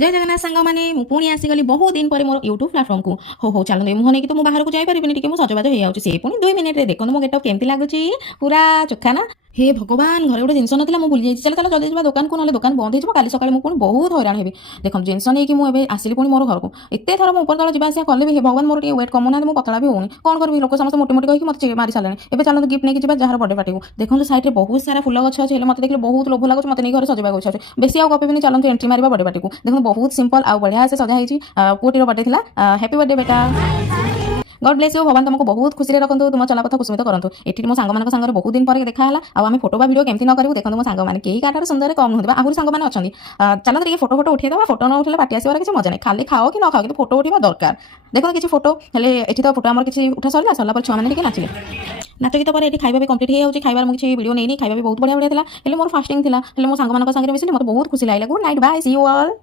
जय जगन्नाथ सांग मैंने पुणी आसीगली बहुत दिन पर मोर यूट्यूब प्लाटफर्म को हो चलो मुह नहीं तो मुझे बाहर को जापरि मुझे सजबाज हो जाऊँगी से पुणी 2 मिनिट देखो मो गेटअप केमती लगुच पूरा चोखा ना हे भगवान घर गोटे जिनस ना मुझे भूली चल चल जल्दी जा दुकान को ना दुकान बंद हो काली सकाଳେ मुझे बहुत हैरान हेबी देखो जिनस नहीं मुझे आसिली पुणी मोर घर को एत थर मुझे ऊपर तल जावास कले भी भगवान मोर वेट कमुना मुझे पतला भी होनी कौन करी लोक समस्त मोटी मोटी कहीं मत मारी सारे एवं चलो गिफ्ट नहीं जा जार बर्थडे पार्टी को देखो साइड में बहुत सारा फुल गछ अच्छे मत देखिए बहुत लोभ लगे मत नहीं घर सजा इच्छा बेसी आउ गपी चलते एंट्री मार बर्थडे पार्टी को देखो बहुत सिंपल आउ बढ़िया से सजा पुटीर बर्थडे थी हैप्पी बर्थडे बेटा गॉड ब्लेस यू भगवान तुमको बहुत खुशी रखु तुम चला पथ कुसुमित करूँ ये मो सांग सागर बहुत दिन पर देखा आम फोटो बा भिडियो केमती न करूँ देखो मो सांग मैंने कई काटार सुंदर कम नुहत आहरी सांग मैंने अच्छा चलो तो फोटो फोटो उठेदवा फोटो न उठे पार्टी आसवर किसी मजा नहीं खाली खाओ कि न खाओ कि फोटो उठा दरकार देखो किसी फोटो हेल्ले ये तो फोटो आम किसी उठा सरला सरला पर छुआ मैंने नाचिले नाच गीत पर ये खाଇବା भी कम्प्लीट हो जाए खाइबार मुझे वीडियो नहीं खाଇବା भी बहुत बढ़िया बढ़िया था मोर फास्टिंग था मोर सांग मान मिसली मतलब बहुत खुशी लगे good night bye see you all.